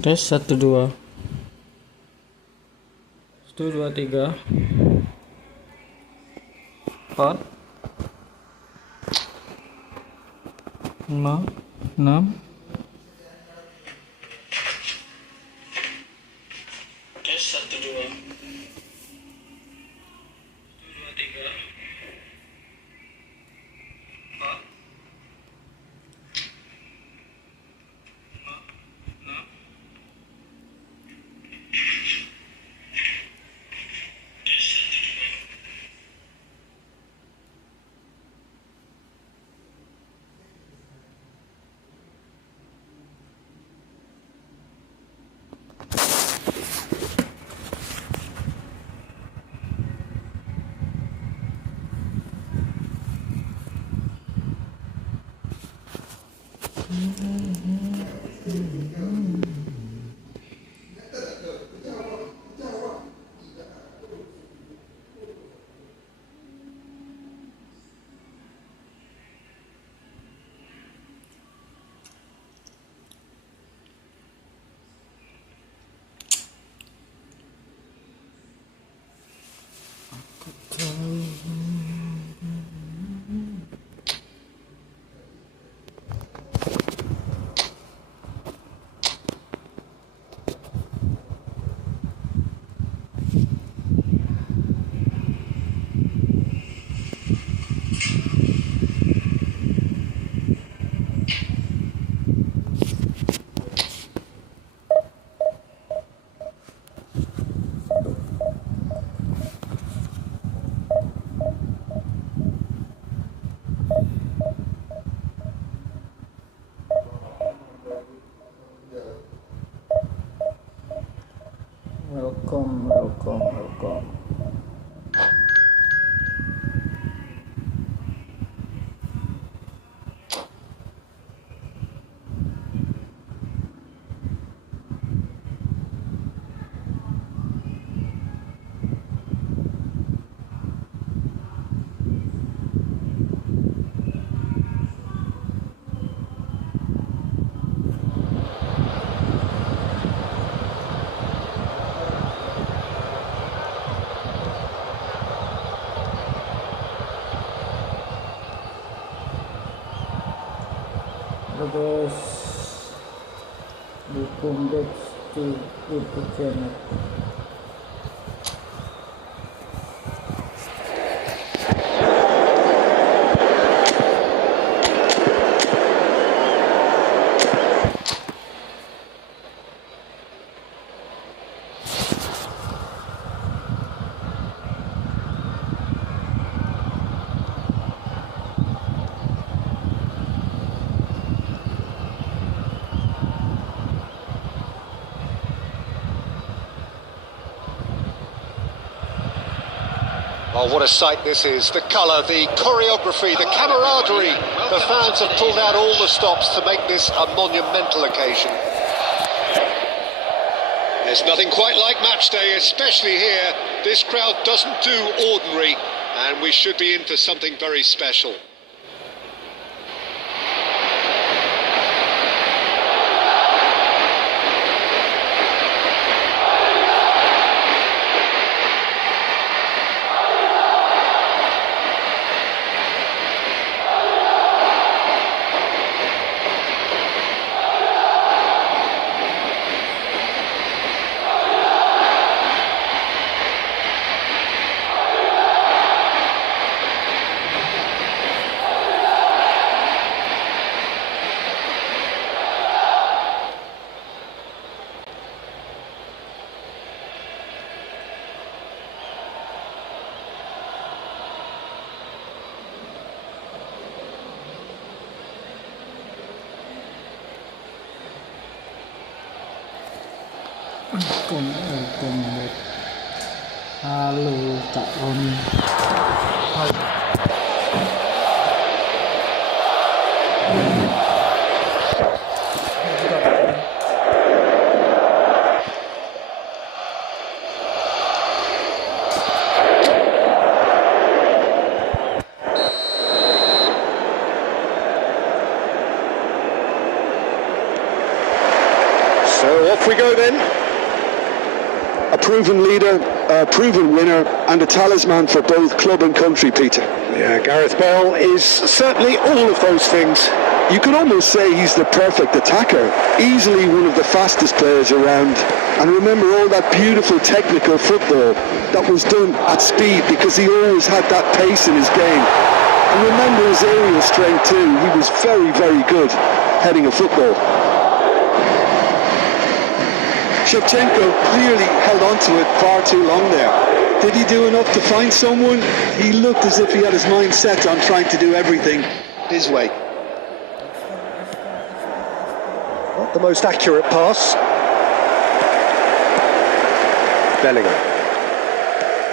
Tes 1 2 1 2 3 4 5 6 tes 1 2 3 4 Welcome. Terus dukung di YouTube channel. Oh, what a sight this is. The colour, the choreography, the camaraderie. The fans have pulled out all the stops to make this a monumental occasion. There's nothing quite like match day, especially here. This crowd doesn't do ordinary, and we should be in for something very special. Halo Kak Roni. So off we again. A proven leader, a proven winner, and a talisman for both club and country, Peter. Yeah, Gareth Bale is certainly all of those things. You could almost say he's the perfect attacker, easily one of the fastest players around. And remember all that beautiful technical football that was done at speed, because he always had that pace in his game. And remember his aerial strength too. He was very, very good heading a football. Shevchenko clearly held on to it far too long there. Did he do enough to find someone? He looked as if he had his mind set on trying to do everything his way. Not the most accurate pass. Bellingham.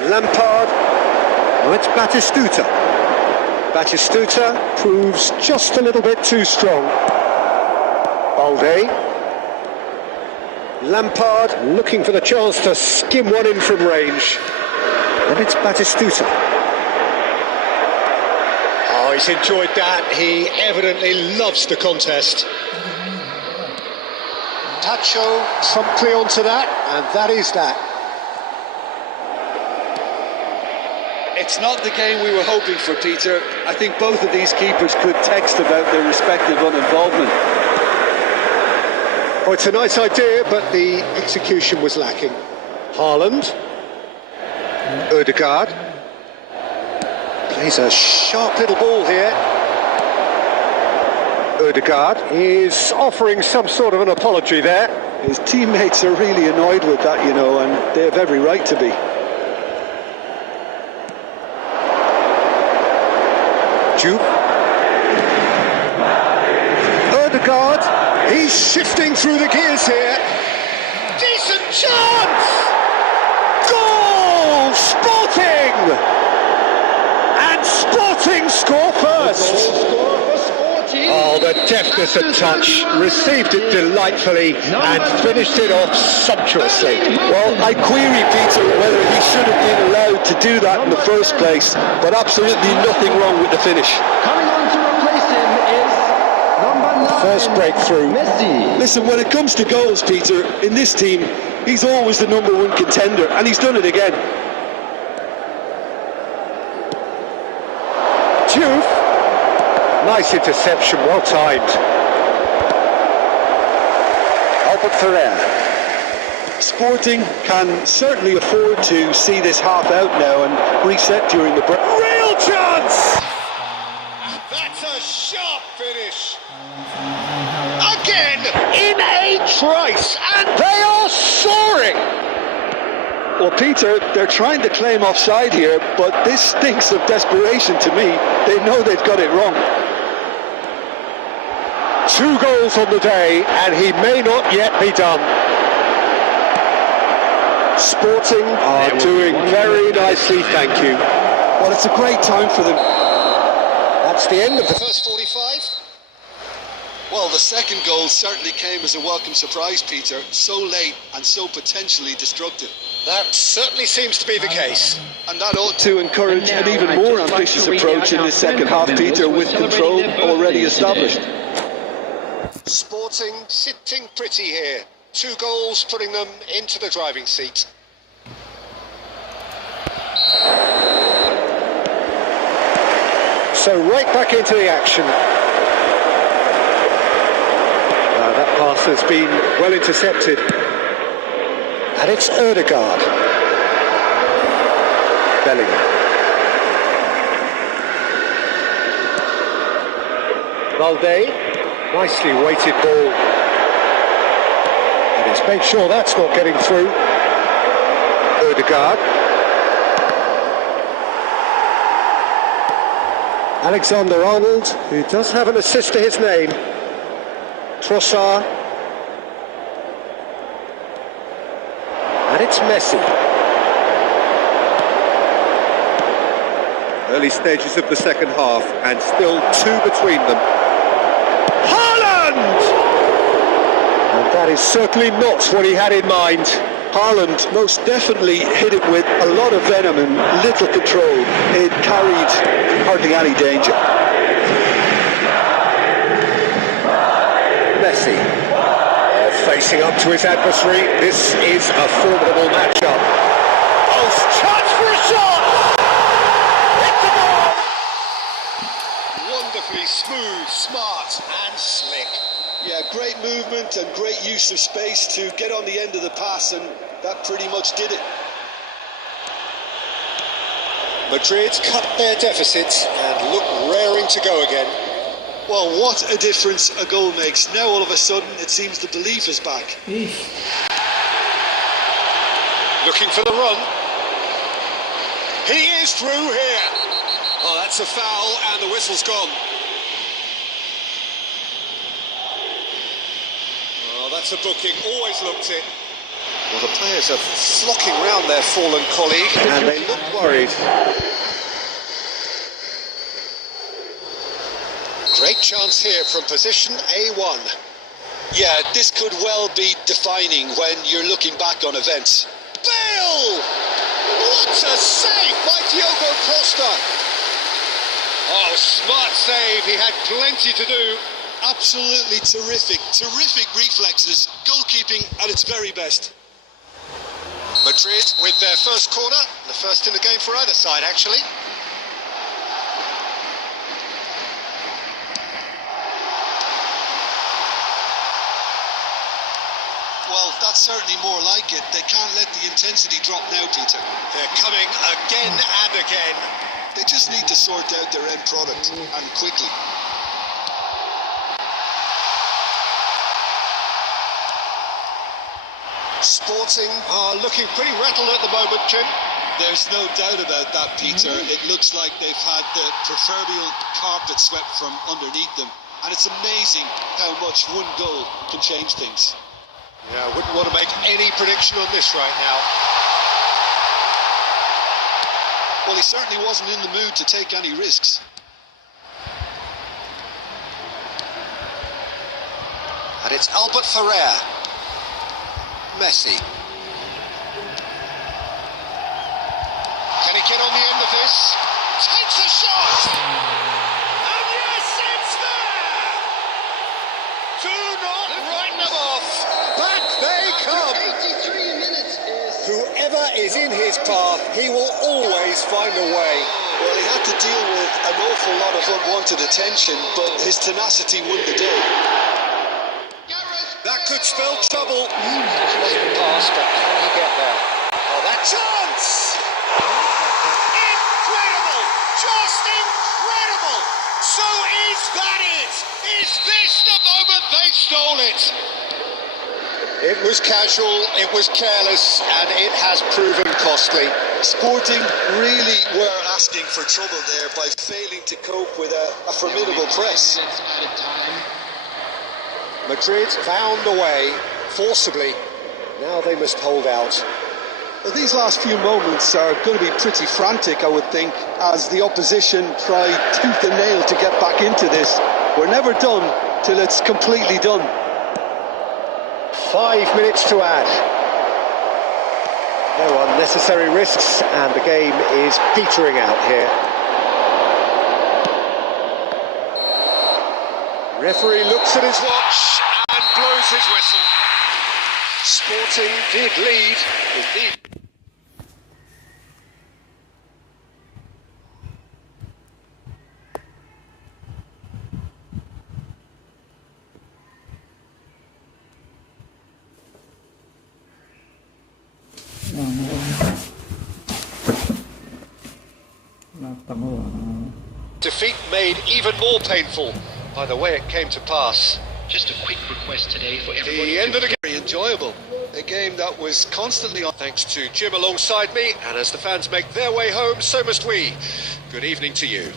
Lampard. Oh, it's Batistuta. Batistuta proves just a little bit too strong. Balde. Lampard looking for the chance to skim one in from range. And it's Batistuta. Oh, he's enjoyed that. He evidently loves the contest. Tacho promptly onto that, and that is that. It's not the game we were hoping for, Peter. I think both of these keepers could text about their respective uninvolvement. Oh, it's a nice idea, but the execution was lacking. Haaland. Ødegaard. Plays a sharp little ball here. Ødegaard is offering some sort of an apology there. His teammates are really annoyed with that, you know, and they have every right to be. Juve. Ødegaard. He's shifting through the gears here. Decent chance! Goal! Sporting! And Sporting score first. Oh, the deftness of touch. Received it delightfully and finished it off sumptuously. Well, I query, Peter, whether he should have been allowed to do that in the first place, but absolutely nothing wrong with the finish. Coming on to replace him is number 9. First breakthrough. Messi. Listen, when it comes to goals, Peter, in this team, he's always the number one contender, and he's done it again. Juve. Nice interception, well timed. Albert Ferrer. Sporting can certainly afford to see this half out now and reset during the break. Real chance! That's a sharp finish. Again, In a trice, and they are soaring! Well, Peter, they're trying to claim offside here, but this stinks of desperation to me. They know they've got it wrong. 2 goals on the day, and he may not yet be done. Sporting are doing very nicely, thank you. Well, it's a great time for them. That's the end of the first 45. Well, the second goal certainly came as a welcome surprise, Peter. So late and so potentially destructive. That certainly seems to be the case. And that ought To encourage an even more ambitious approach in this second half, Peter, with control already established. Sporting sitting pretty here. 2 goals putting them into the driving seat. So right back into the action. That pass has been well intercepted. And it's Ødegaard. Bellingham. Balde. Nicely weighted ball. And he's made sure that's not getting through. Ødegaard. Alexander-Arnold, who does have an assist to his name. Trossard. And it's Messi. Early stages of the second half, and still 2 between them. Haaland! And that is certainly not what he had in mind. Haaland most definitely hit it with a lot of venom and little control. It carried hardly any danger. Messi. Facing up to his adversary, this is a formidable matchup. Oh, chance for a shot! Hit the ball! Wonderfully smooth, smart and slick. Yeah, great movement and great use of space to get on the end of the pass, and that pretty much did it. Madrid cut their deficits and look raring to go again. Well, what a difference a goal makes. Now all of a sudden it seems the belief is back. Looking for the run. He is through here. Oh, that's a foul and the whistle's gone. Oh, that's a booking. Always looked it. Well, the players are flocking round their fallen colleague And they look worried. Great chance here from position A1. Yeah, this could well be defining when you're looking back on events. Bale! What a save by Diogo Costa! Oh, smart save. He had plenty to do. Absolutely terrific. Terrific reflexes. Goalkeeping at its very best. Madrid with their first corner. The first in the game for either side, actually. Well, that's certainly more like it. They can't let the intensity drop now, Peter. They're coming again and again. They just need to sort out their end product, and quickly. Sporting are looking pretty rattled at the moment, Jim. There's no doubt about that, Peter. It looks like they've had the proverbial carpet swept from underneath them. And it's amazing how much one goal can change things. Yeah, I wouldn't want to make any prediction on this right now. Well, he certainly wasn't in the mood to take any risks. And it's Albert Ferrer. Messi. Can he get on the end of this? Takes a shot! And yes, it's there! Do not write them off! Back they come! 83 minutes is... Whoever is in his path, he will always find a way. Well, he had to deal with an awful lot of unwanted attention, but his tenacity won the day. That could spell trouble. Wasn't pass, but can he get there? Oh, that chance! Incredible! Just incredible! So is that it? Is this the moment they stole it? It was casual, it was careless, and it has proven costly. Sporting really were asking for trouble there by failing to cope with a formidable press. Madrid found a way, forcibly. Now they must hold out. Well, these last few moments are going to be pretty frantic, I would think, as the opposition try tooth and nail to get back into this. We're never done till it's completely done. 5 minutes to add. No unnecessary risks, and the game is petering out here. Referee looks at his watch and blows his whistle. Sporting did lead, indeed. Defeat made even more painful by the way it came to pass. Just a quick request today for everybody. The end of the game. Very enjoyable. A game that was constantly on. Thanks to Jim alongside me, and as the fans make their way home, so must we. Good evening to you.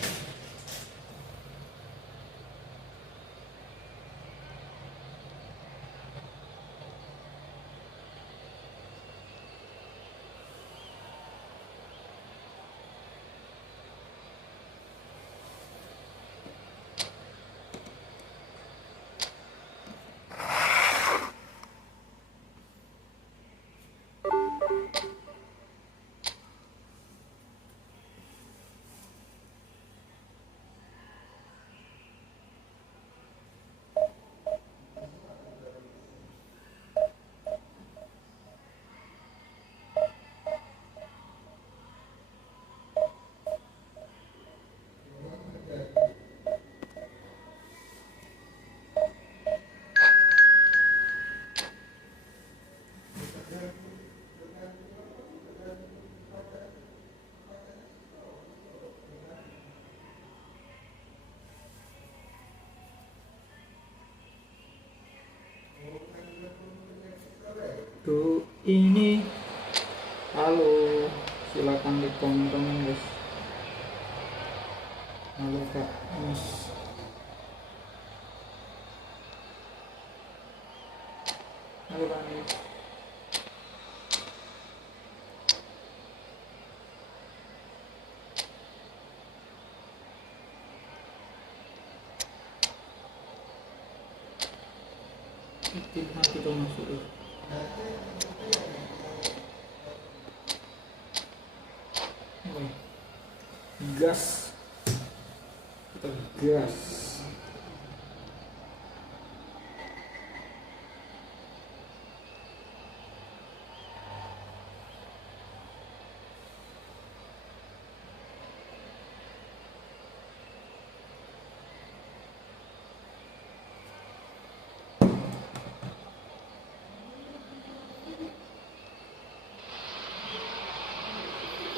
Aduh, ini. Halo, silakan ditonton guys. Halo Kak Mas. Halo Kak Mas. Kita masuk dulu. Gas, kita gas.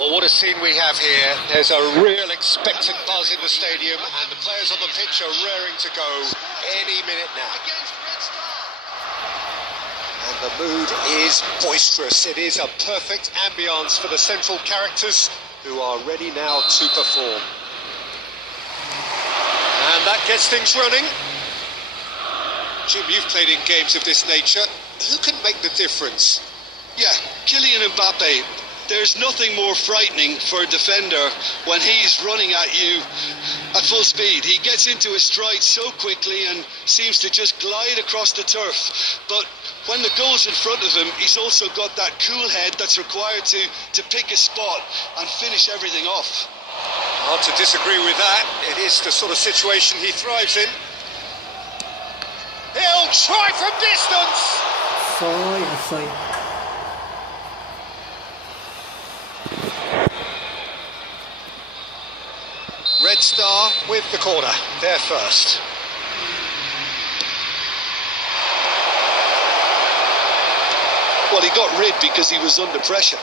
Well, what a scene we have here. There's a real expectant buzz in the stadium, and the players on the pitch are raring to go any minute now. And the mood is boisterous. It is a perfect ambience for the central characters who are ready now to perform. And that gets things running. Jim, you've played in games of this nature. Who can make the difference? Yeah, Kylian Mbappe. There's nothing more frightening for a defender when he's running at you at full speed. He gets into a stride so quickly and seems to just glide across the turf. But when the goal's in front of him, he's also got that cool head that's required to pick a spot and finish everything off. Hard to disagree with that. It is the sort of situation he thrives in. He'll try from distance. Soy. Red Star with the corner. They're first. Well, he got rid because he was under pressure.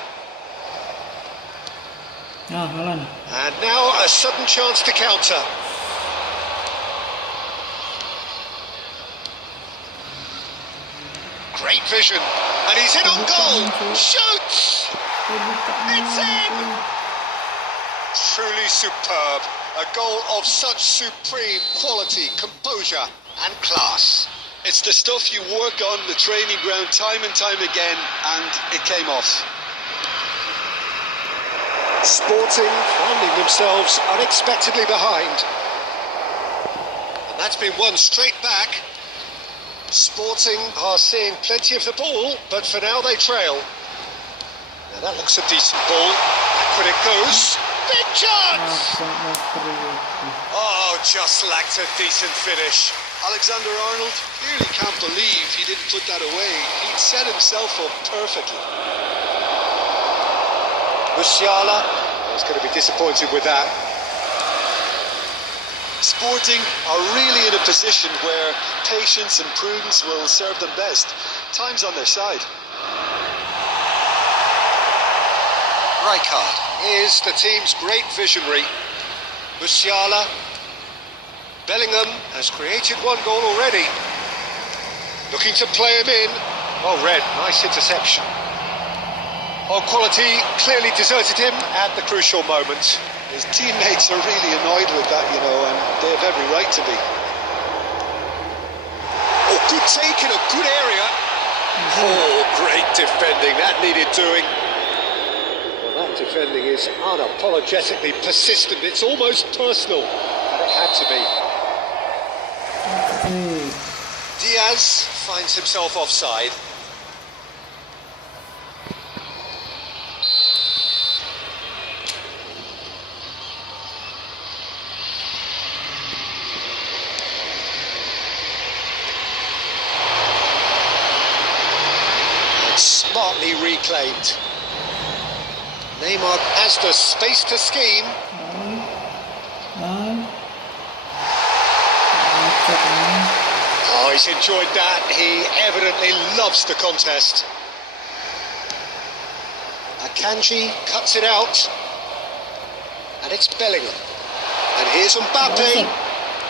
Haaland. And now a sudden chance to counter. Great vision. And he's in on goal. Shoots! It's in! Truly superb. A goal of such supreme quality, composure and class. It's the stuff you work on the training ground time and time again, and it came off. Sporting finding themselves unexpectedly behind. And that's been won straight back. Sporting are seeing plenty of the ball, but for now they trail. Now that looks a decent ball. Back when it goes. Big chance! Oh, just lacked a decent finish. Alexander-Arnold really can't believe he didn't put that away. He'd set himself up perfectly. Musiala is going to be disappointed with that. Sporting are really in a position where patience and prudence will serve them best. Time's on their side. Rijkaard is the team's great visionary. Musiala. Bellingham has created one goal already. Looking to play him in. Oh, Red, nice interception. Oh, quality clearly deserted him at the crucial moment. His teammates are really annoyed with that, you know, and they have every right to be. Oh, good take in a good area. Oh, great defending. That needed doing. Well, that defending is unapologetically persistent. It's almost personal, and it had to be. Diaz finds himself offside. And smartly reclaimed. Neymar has the space to scheme. Oh, he's enjoyed that. He evidently loves the contest. Akanji cuts it out. And it's Bellingham. And here's Mbappe.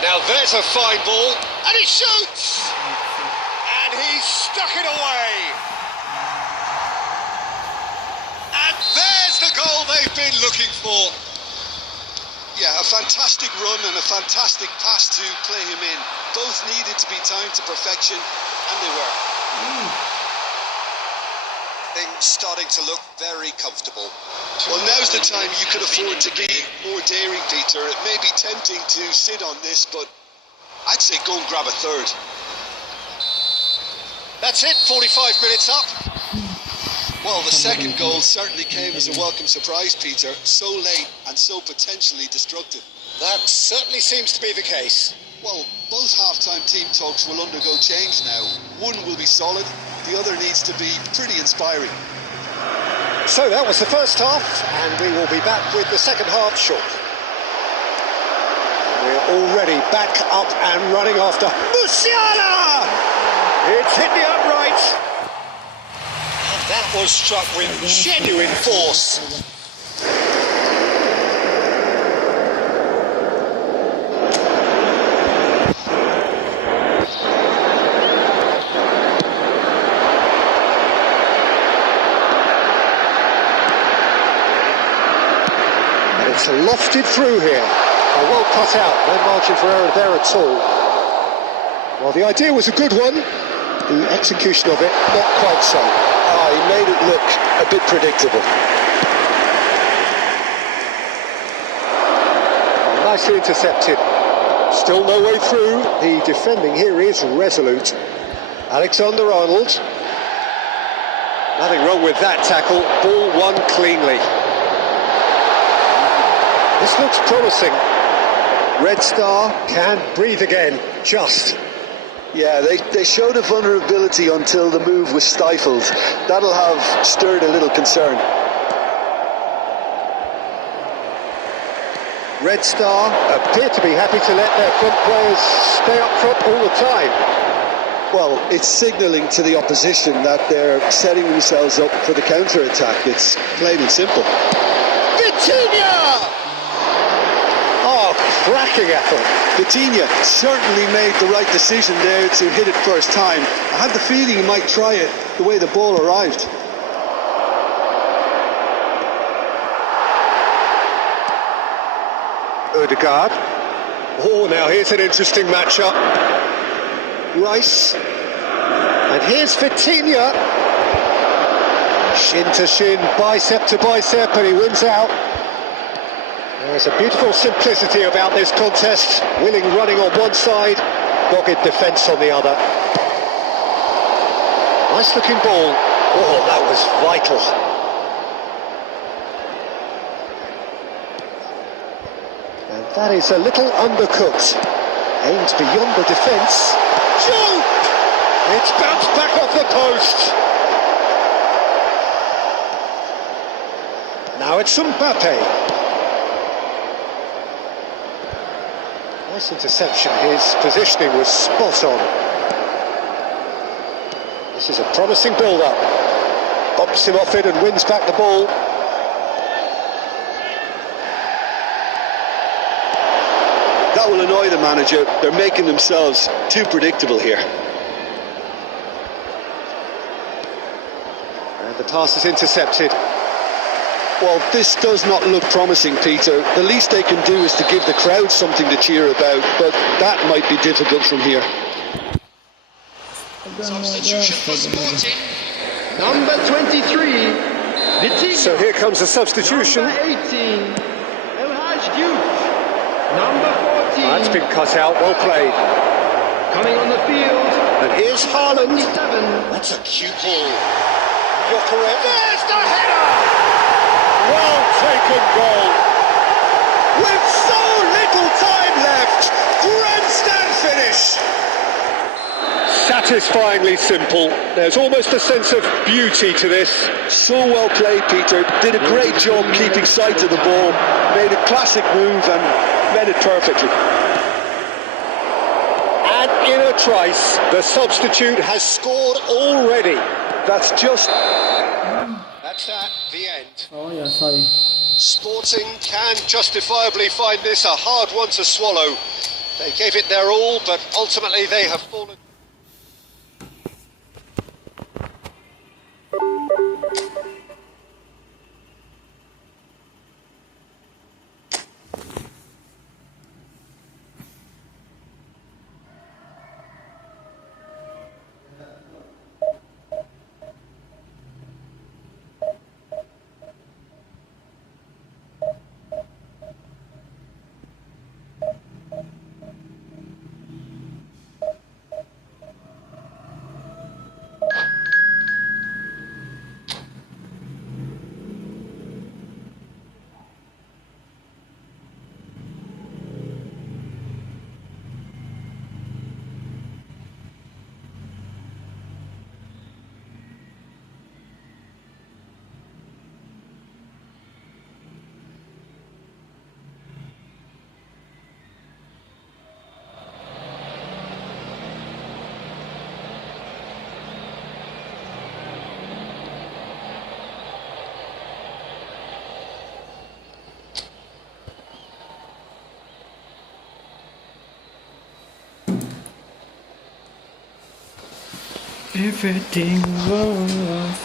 Now there's a fine ball. And he shoots! And he stuck it away. been looking for. Yeah, a fantastic run and a fantastic pass to play him in. Both needed to be timed to perfection, and they were. Things starting to look very comfortable. Well, now's the time you could afford to be more daring, Peter. It may be tempting to sit on this, but I'd say go and grab a third. That's it, 45 minutes up. Well, the second goal certainly came as a welcome surprise, Peter. So late and so potentially destructive. That certainly seems to be the case. Well, both half-time team talks will undergo change now. One will be solid, the other needs to be pretty inspiring. So that was the first half, and we will be back with the second half shortly. We're already back up and running after Musiala! It's hit the upright. And that was struck with genuine force. And it's lofted through here. Well cut out, no margin for error there at all. Well, the idea was a good one, the execution of it, not quite so. He made it look a bit predictable. Nicely intercepted. Still no way through. The defending here is resolute. Alexander-Arnold. Nothing wrong with that tackle. Ball won cleanly. This looks promising. Red Star can breathe again, just. Yeah, they showed a vulnerability until the move was stifled. That'll have stirred a little concern. Red Star appear to be happy to let their front players stay up front all the time. Well, it's signalling to the opposition that they're setting themselves up for the counter-attack. It's plain and simple. Vitinha! Oh, cracking effort. Vitinha certainly made the right decision there to hit it first time. I had the feeling he might try it the way the ball arrived. Odegaard. Oh, now here's an interesting matchup. Rice. And here's Vitinha. Shin to shin, bicep to bicep, and he wins out. There's a beautiful simplicity about this contest. Willing running on one side, dogged defence on the other. Nice looking ball. Oh, that was vital. And that is a little undercooked. Aimed beyond the defence. Shoot! It's bounced back off the post. Now it's Mbappe. Nice interception. His positioning was spot on. This is a promising build-up. Bumps him off it and wins back the ball. That will annoy the manager. They're making themselves too predictable here. And the pass is intercepted. Well, this does not look promising, Peter. The least they can do is to give the crowd something to cheer about, but that might be difficult from here. Substitution for Sporting. Number 23, Vitinha. So here comes a substitution. Number 18, El Haj Diouf. Number 14, That's been cut out, well played. coming on the field, And here's Haaland. 27. That's a cute ball. You're correct. There's the header! Well taken goal. With so little time left, grandstand finish. Satisfyingly simple. There's almost a sense of beauty to this. So well played, Peter. Did a great job keeping sight of the ball. Made a classic move and read it perfectly. And in a trice, the substitute has scored already. That's just... That's that, the end. Oh yeah, sorry. Sporting can justifiably find this a hard one to swallow. They gave it their all, but ultimately they have fallen. Everything was.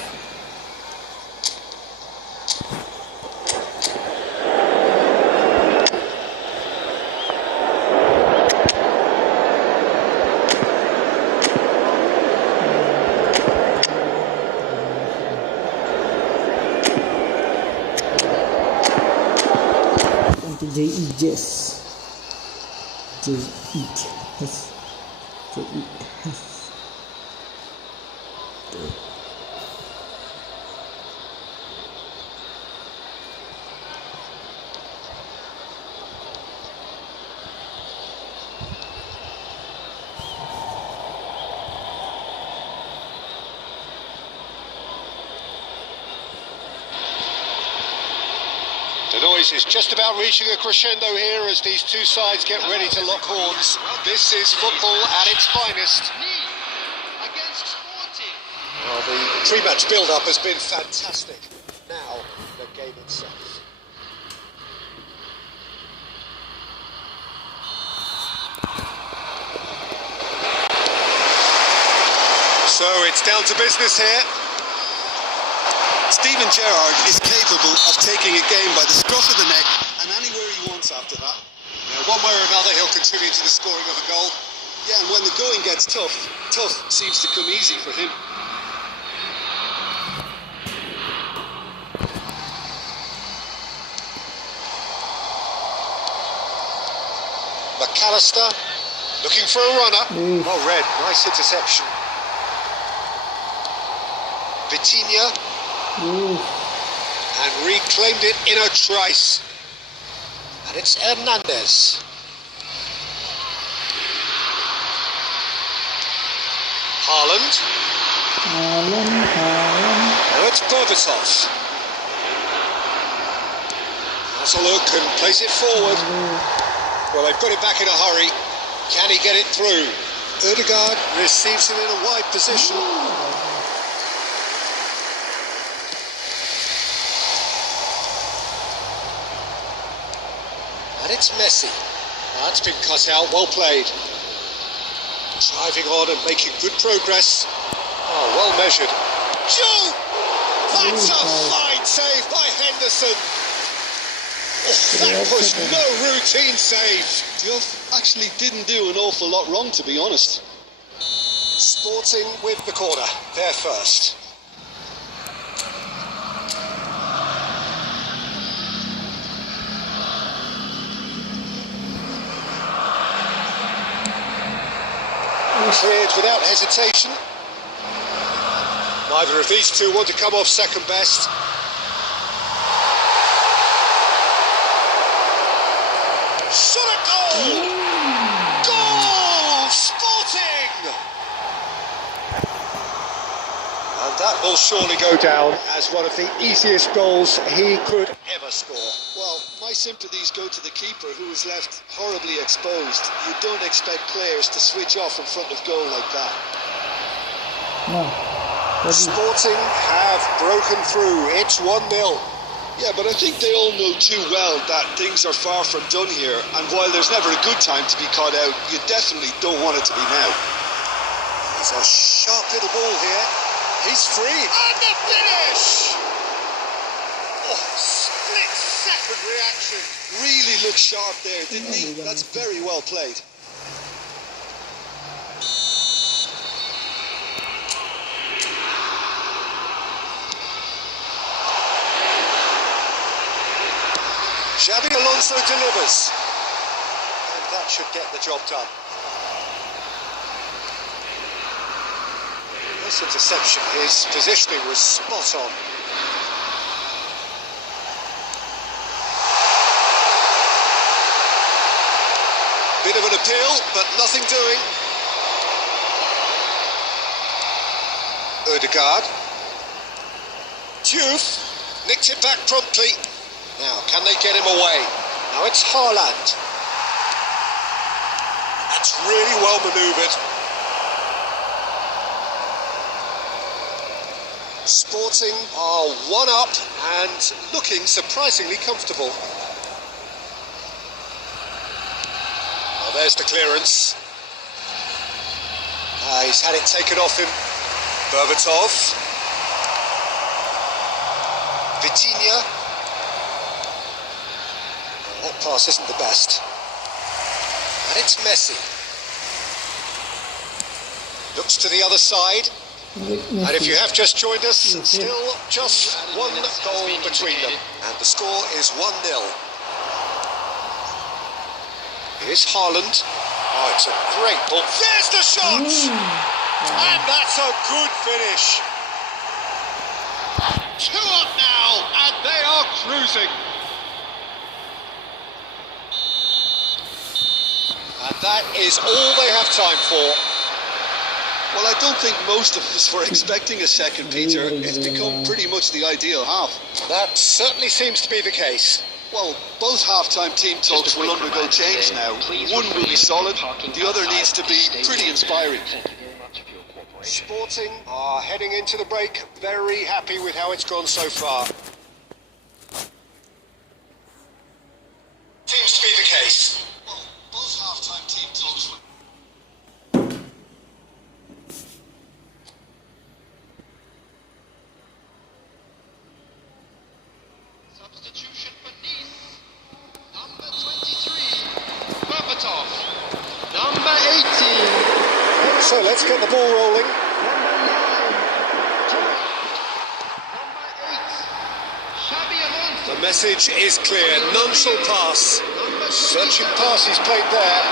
J-E-J-S. J-E-J-S. J-E-S. The noise is just about reaching a crescendo here as these two sides get ready to lock horns. This is football at its finest. Well, the pre-match build-up has been fantastic. Now, the game itself. So it's down to business here. Steven Gerrard is capable of taking a game by the scruff of the neck and anywhere he wants after that. One way or another, he'll contribute to the scoring of a goal. Yeah, and when the going gets tough seems to come easy for him. McAllister looking for a runner. Well read, nice interception. Vitinha. And reclaimed it in a trice. And it's Hernandez. Haaland. Now it's Berbatov. Has a look and place it forward. Well, they put it back in a hurry. Can he get it through? Ødegaard receives it in a wide position. And it's Messi. That's been cut out, well played. Driving on and making good progress. Oh, well measured. Joe! That's a fine save by Henderson. Oh, that was no routine save. Duff actually didn't do an awful lot wrong, to be honest. Sporting with the corner. They're first. Cleared without hesitation. Neither of these two want to come off second best. Shot a goal! Goal! Sporting! And that will surely go down as one of the easiest goals he could ever score. Well, my sympathies go to the keeper, who was left horribly exposed. You don't expect players to switch off in front of goal like that. No. Sporting have broken through. It's 1-0. Yeah, but I think they all know too well that things are far from done here, and while there's never a good time to be caught out, you definitely don't want it to be now. It's a sharp little ball here. He's free. And the finish! Oh, split-second reaction. Really looked sharp there, didn't he? That's very well played. Xabi Alonso delivers. And that should get the job done. This interception, his positioning was spot on. Bit of an appeal, but nothing doing. Ødegaard. Diouf nicked it back promptly. Now, can they get him away? Now it's Haaland. That's really well manoeuvred. Sporting are 1 up and looking surprisingly comfortable. Well, there's the clearance. He's had it taken off him. Berbatov. Vitinha. That pass isn't the best. And it's Messi. Looks to the other side. And if you have just joined us, still just one goal between them. And the score is 1-0. Here's Haaland. Oh, it's a great ball. There's the shot! And that's a good finish. 2 up now, and they are cruising. And that is all they have time for. Well, I don't think most of us were expecting a second, Peter. It's become pretty much the ideal half. That certainly seems to be the case. Well, both half-time team totals will undergo change now. One will be solid, the other needs to be pretty inspiring. Sporting are heading into the break very happy with how it's gone so far. Seems to be the case. Well, both half-time team totals. Substitution for Nice. Number 23, Berbatov. Number 18. So let's get the ball rolling. Number 9, Terus. Number 8, Xabi Alonso. The message is clear. None shall pass. Number Searching passes played there.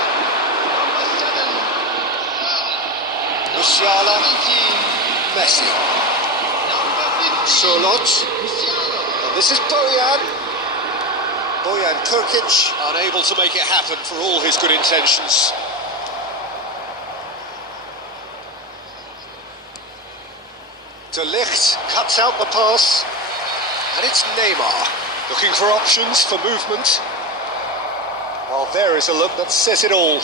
Number 7, Musiala. 17. Messi. Number 15, Solot. Musiala. And this is Bojan. Bojan Kirkic, unable to make it happen for all his good intentions. De Ligt cuts out the pass. And it's Neymar, looking for options for movement. Well, there is a look that says it all.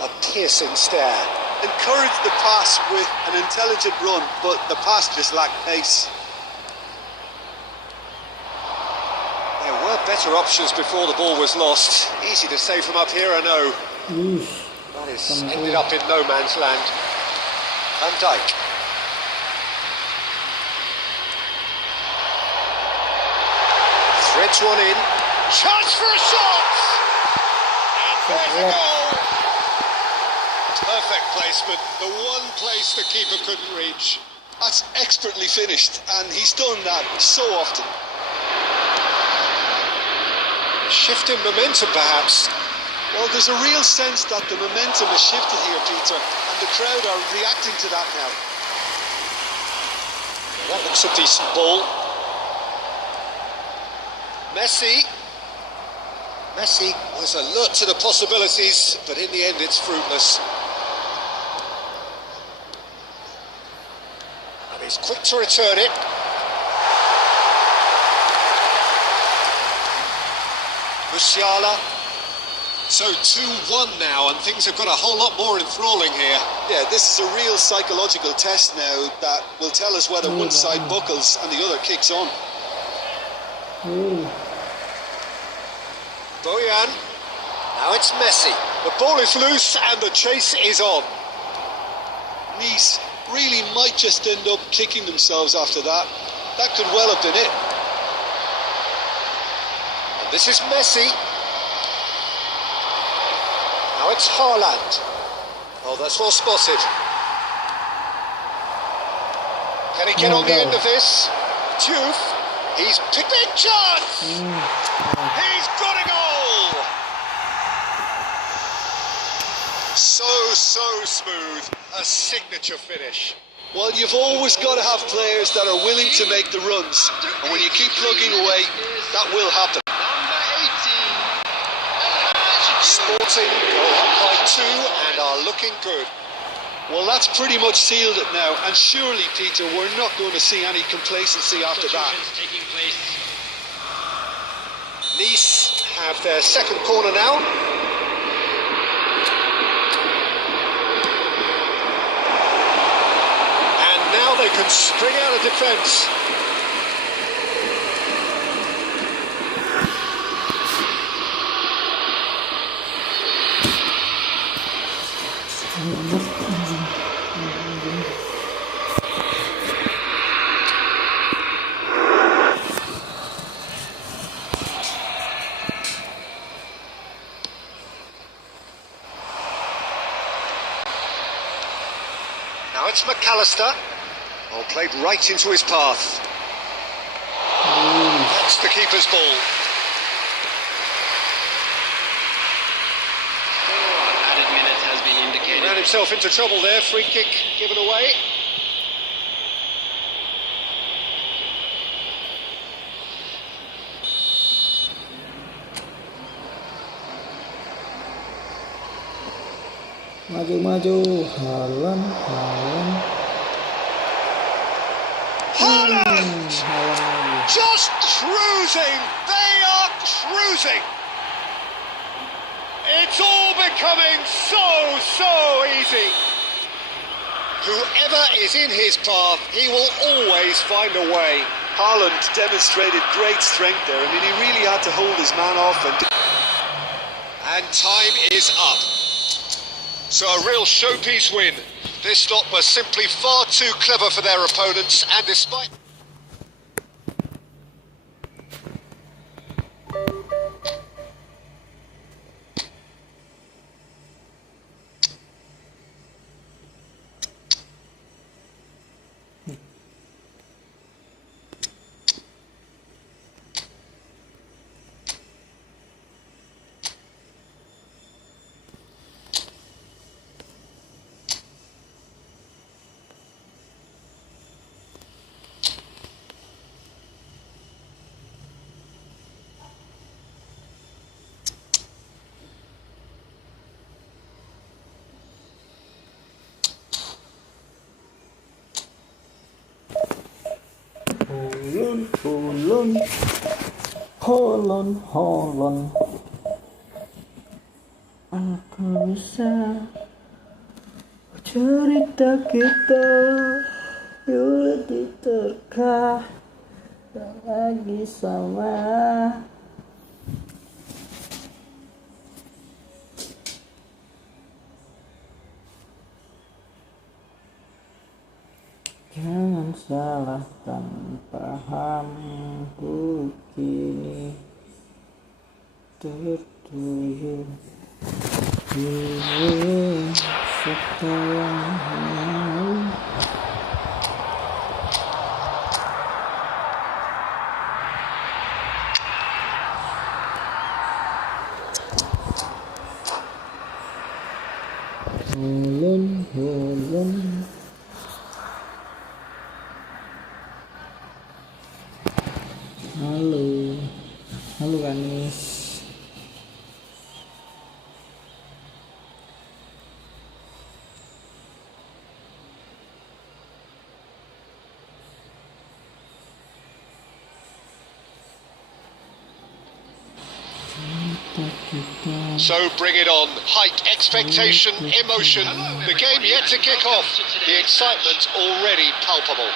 A piercing stare. Encouraged the pass with an intelligent run, but the pass just lacked pace. There were better options before the ball was lost. Easy to say from up here, I know. That is ended up in no man's land. Van Dijk. Threads one in. Chance for a shot! And there's a goal! Perfect placement. The one place the keeper couldn't reach. That's expertly finished, and he's done that so often. Shift in momentum, perhaps. Well, there's a real sense that the momentum has shifted here, Peter, and the crowd are reacting to that now. That looks a decent ball. Messi. Messi was alert to the possibilities, but in the end it's fruitless. And he's quick to return it. Musiala. So 2-1 now, and things have got a whole lot more enthralling here. Yeah, this is a real psychological test now that will tell us whether one side buckles and the other kicks on. Bojan. Now it's Messi. The ball is loose and the chase is on. Nice really might just end up kicking themselves after that. That could well have been it. And this is Messi. Now it's Haaland. Oh, that's well spotted. Can he get on the end of this? Diouf. He's picked big chance. He's got a goal. So smooth. A signature finish. Well, you've always got to have players that are willing to make the runs, and when you keep plugging away, that will happen. Number 18. Sporting go up by 2 and are looking good. Well, that's pretty much sealed it now, and surely, Peter, we're not going to see any complacency after that. Taking place. Nice have their second corner now. And now they can spring out of defence. it's McAllister. Oh, played right into his path. That's the keeper's ball. Added minute has been indicated. Ran himself into trouble there. Free kick given away. Maju, Haaland. Haaland! Just cruising! They are cruising! It's all becoming so easy. Whoever is in his path, he will always find a way. Haaland demonstrated great strength there. I mean, he really had to hold his man off. And time is up. So a real showpiece win. This lot was simply far too clever for their opponents, and despite... Holland. Aku bisa cerita kita yuk diterkah tak lagi sama. Jangan salahkan pahamku kini tertuyul setelah Holland. Halo Ganis. So bring it on. Height, expectation, emotion. The game yet to kick off. The excitement already palpable.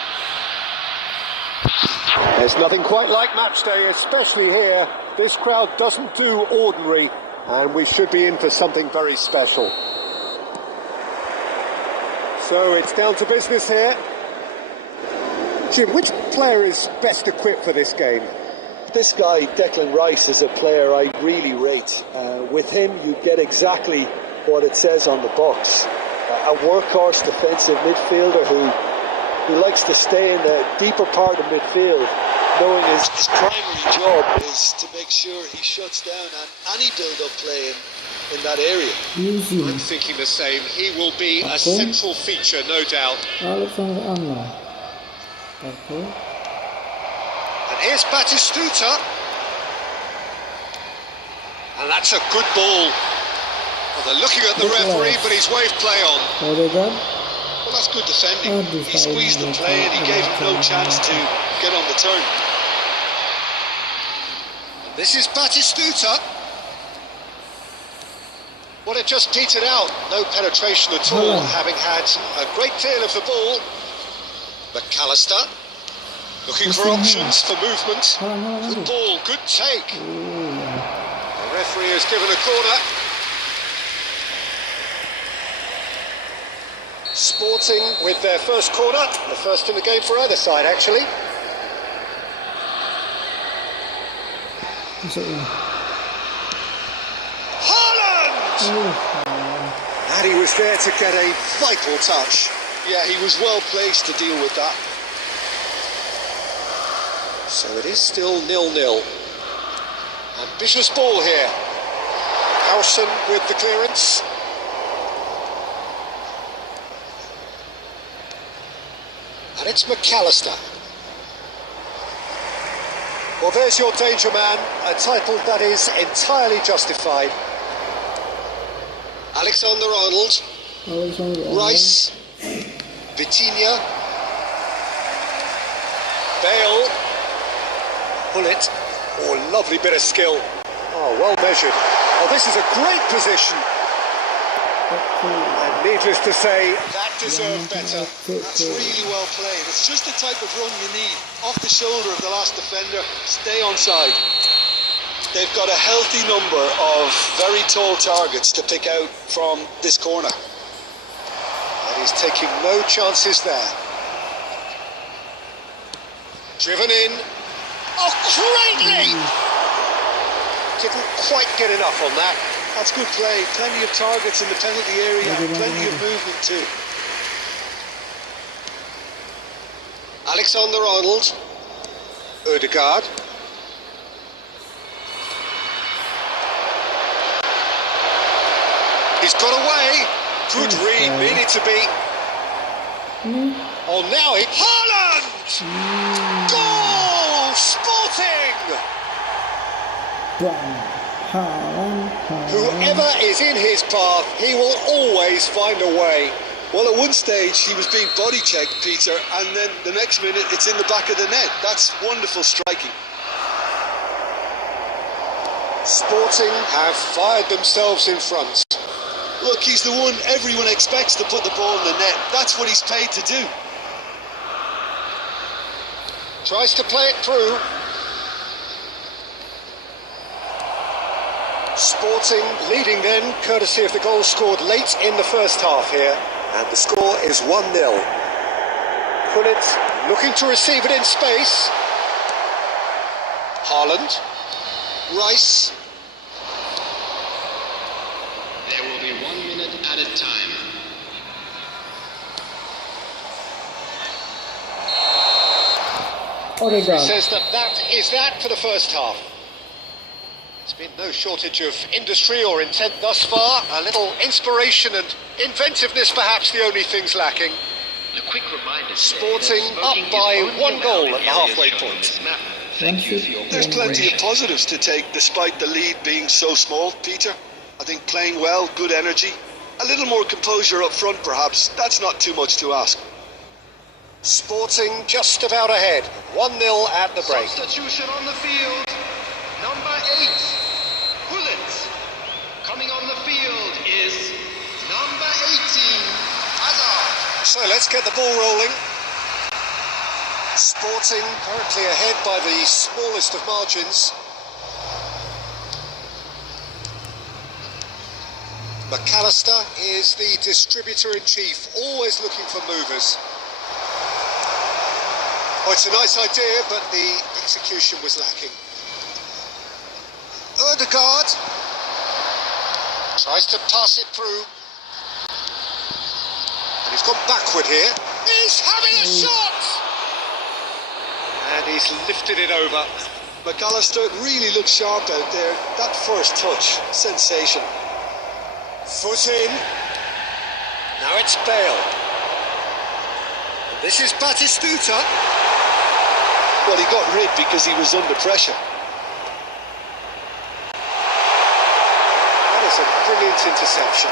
There's nothing quite like match day, especially here. This crowd doesn't do ordinary, and we should be in for something very special. So it's down to business here. Jim, which player is best equipped for this game? This guy, Declan Rice, is a player I really rate. With him, you get exactly what it says on the box. A workhorse defensive midfielder who likes to stay in the deeper part of midfield, knowing his primary job is to make sure he shuts down any build-up play in that area. I'm thinking the same. He will be a central feature, no doubt. And here's Batistuta. And that's a good ball. Well, they're looking at the referee, but he's waved play on. Well, that's good defending. He squeezed the play and he gave him no chance to get on the turn. And this is Batistuta. Well, it just petered out. No penetration at all, having had a great deal of the ball. McAllister. Looking for options for movement. Good ball, good take. The referee has given a corner. Sporting with their first corner. The first in the game for either side, actually. Haaland! And he was there to get a vital touch. Yeah, he was well placed to deal with that. So it is still 0-0. Ambitious ball here. Howson with the clearance. And it's McAllister. Well, there's your danger man, a title that is entirely justified. Alexander-Arnold, Rice, Vitinha, Bale, Bullet. Oh, lovely bit of skill. Oh, well measured. Oh, this is a great position. And needless to say, that deserved better. That's really well played. It's just the type of run you need. Off the shoulder of the last defender, stay onside. They've got a healthy number of very tall targets to pick out from this corner. And he's taking no chances there. Driven in. Oh, greatly! Didn't quite get enough on that. That's good play. Plenty of targets in the penalty area, plenty of movement too. Alexander-Arnold, Ødegaard. He's got away. Good read, needed to be. Oh, now he... Haaland! Goal! Sporting! Whoever is in his path, he will always find a way. Well, at one stage he was being body checked, Peter, and then the next minute it's in the back of the net. That's wonderful striking. Sporting have fired themselves in front. Look, he's the one everyone expects to put the ball in the net. That's what he's paid to do. Tries to play it through. Sporting leading then, courtesy of the goal scored late in the first half here. And the score is 1-0. Pullet looking to receive it in space. Haaland. Rice. There will be 1 minute at a time. Says that is that for the first half. There's been no shortage of industry or intent thus far. A little inspiration and inventiveness, perhaps the only things lacking. A quick reminder. Sporting up by 1 goal at the halfway point. Thank you for your There's plenty of positives to take despite the lead being so small, Peter. I think playing well, good energy. A little more composure up front, perhaps. That's not too much to ask. Sporting just about ahead. 1-0 at the break. Substitution on the field. Number 8, Bullet. Coming on the field is number 18, Hazard. So let's get the ball rolling. Sporting currently ahead by the smallest of margins. McAllister is the distributor-in-chief, always looking for movers. Oh, it's a nice idea, but the execution was lacking. Ødegaard tries to pass it through. And he's gone backward here. He's having a shot! And he's lifted it over. McAllister really looks sharp out there. That first touch, sensation. Foot in. Now it's Bale. And this is Batistuta. Well, he got rid because he was under pressure. That is a brilliant interception.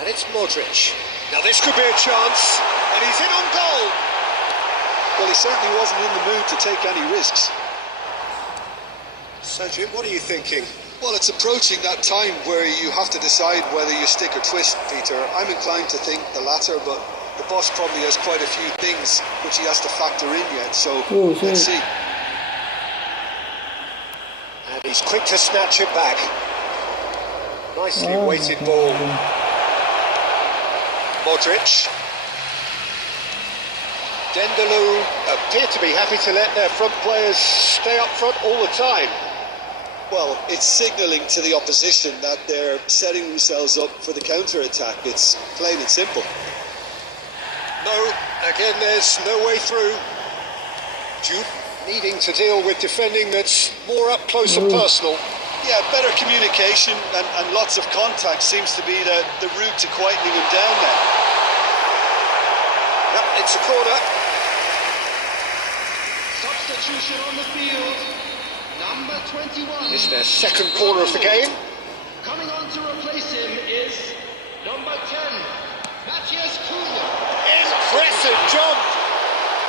And it's Modric. Now this could be a chance. And he's in on goal. Well, he certainly wasn't in the mood to take any risks. So, Jim, what are you thinking? Well, it's approaching that time where you have to decide whether you stick or twist, Peter. I'm inclined to think the latter, but the boss probably has quite a few things which he has to factor in yet, so let's see. And he's quick to snatch it back. Nicely weighted ball. Modric. Dendalu appear to be happy to let their front players stay up front all the time. Well, it's signalling to the opposition that they're setting themselves up for the counter-attack. It's plain and simple. No, again, there's no way through. Jude needing to deal with defending that's more up close and personal. Yeah, better communication and lots of contact seems to be the route to quietening him down there. Yep, it's a corner. Substitution on the field. Number 21. It's their second corner of the game. Coming on to replace him is number 10, Matthias Cunha. Impressive jump.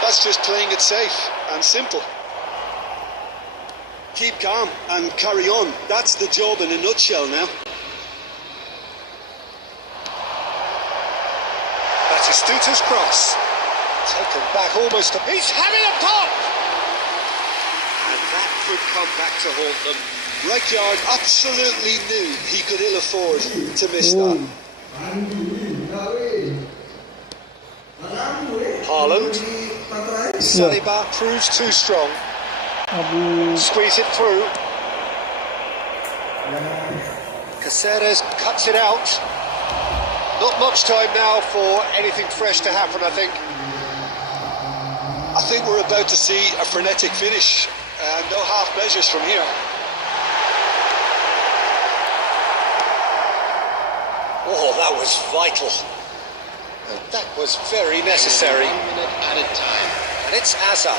That's just playing it safe and simple. Keep calm and carry on. That's the job in a nutshell now. Batistusta's cross. Taken back almost to... He's having a pop! And that could come back to haunt them. Right yard absolutely knew he could ill afford to miss that. Haaland. Saliba proves too strong. Squeeze it through. Caceres cuts it out. Not much time now for anything fresh to happen, I think. I think we're about to see a frenetic finish and no half measures from here. Oh, that was vital. And that was very necessary. 1 minute at a time. And it's Hazard.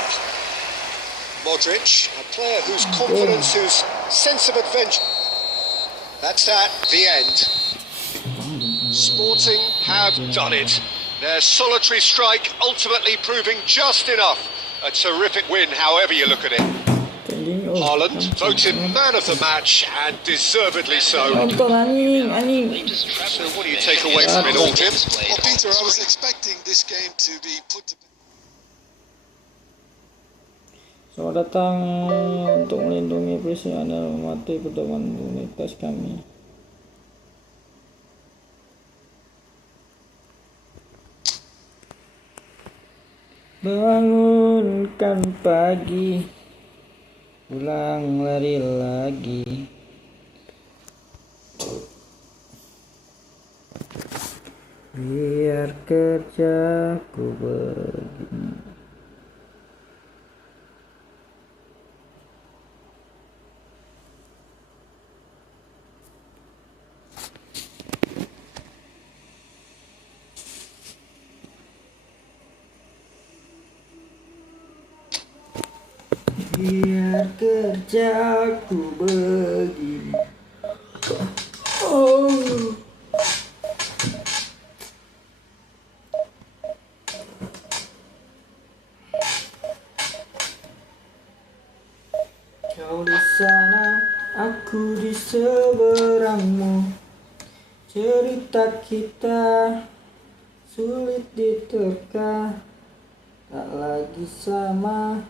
Modric, a player whose confidence, whose sense of adventure. That's that, the end. Sporting have done it. Their solitary strike ultimately proving just enough. A terrific win, however you look at it. Haaland voted man of the match, and deservedly so. Nonton anjing. So what do you take away from it all, Jim? Well, Peter, I was expecting this game to be put to... Selamat datang untuk melindungi prisi Anda mematuhi pedoman unitas kami. Bangunkan pagi, pulang lari lagi. Biar kerjaku begini. Biar kerjaku begini. Oh. Kau di sana, aku di seberangmu. Cerita kita sulit diterka, tak lagi sama.